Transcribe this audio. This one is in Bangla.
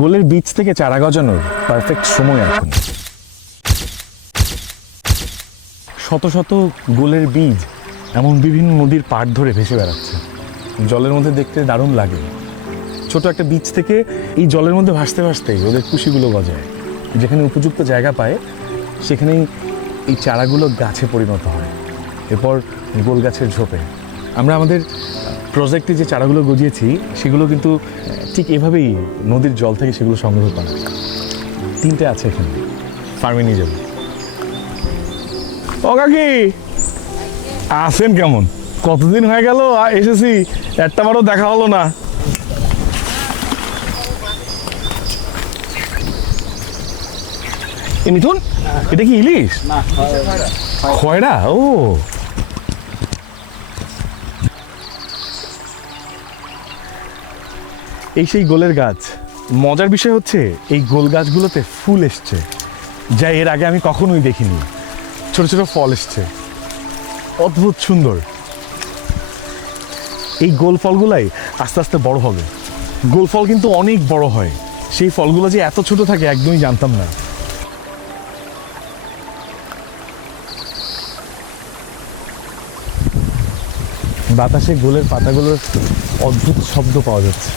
গোলের বীজ থেকে চারা গজানোর পারফেক্ট সময় এখন। শত শত গোলের বীজ এমন বিভিন্ন নদীর পাড় ধরে ভেসে বেড়াচ্ছে। জলের মধ্যে দেখতে দারুণ লাগে। ছোট একটা বীজ থেকে এই জলের মধ্যে ভাসতে ভাসতেই ওদের কুশিগুলো গজায়। যেখানে উপযুক্ত জায়গা পায় সেখানেই এই চারাগুলো গাছে পরিণত হয়, এরপর গোল গাছের ঝোপে। আমরা আমাদের প্রজেক্টে যে চারাগুলো গজিয়েছি সেগুলো কিন্তু ঠিক এভাবেই নদীর জল থেকে সেগুলো সংগ্রহ করা। 3টে আছে এখানে, ফার্মে নিয়ে যাবো। ও কাকি, আছেন কেমন? কতদিন হয়ে গেল এসেছি, একটা বারও দেখা হলো না। মিথুন, এটা কি ইলিশ? খয়রা। ও এই সেই গোলের গাছ। মজার বিষয় হচ্ছে এই গোল গাছগুলোতে ফুল এসছে, যা এর আগে আমি কখনোই দেখিনি। ছোট ছোট ফল এসছে, অদ্ভুত সুন্দর। এই গোল ফলগুলাই আস্তে আস্তে বড় হবে। গোল ফল কিন্তু অনেক বড় হয়। সেই ফলগুলো যে এত ছোট থাকে একদমই জানতাম না। বাতাসে গোলের পাতাগুলোর অদ্ভুত শব্দ পাওয়া যাচ্ছে।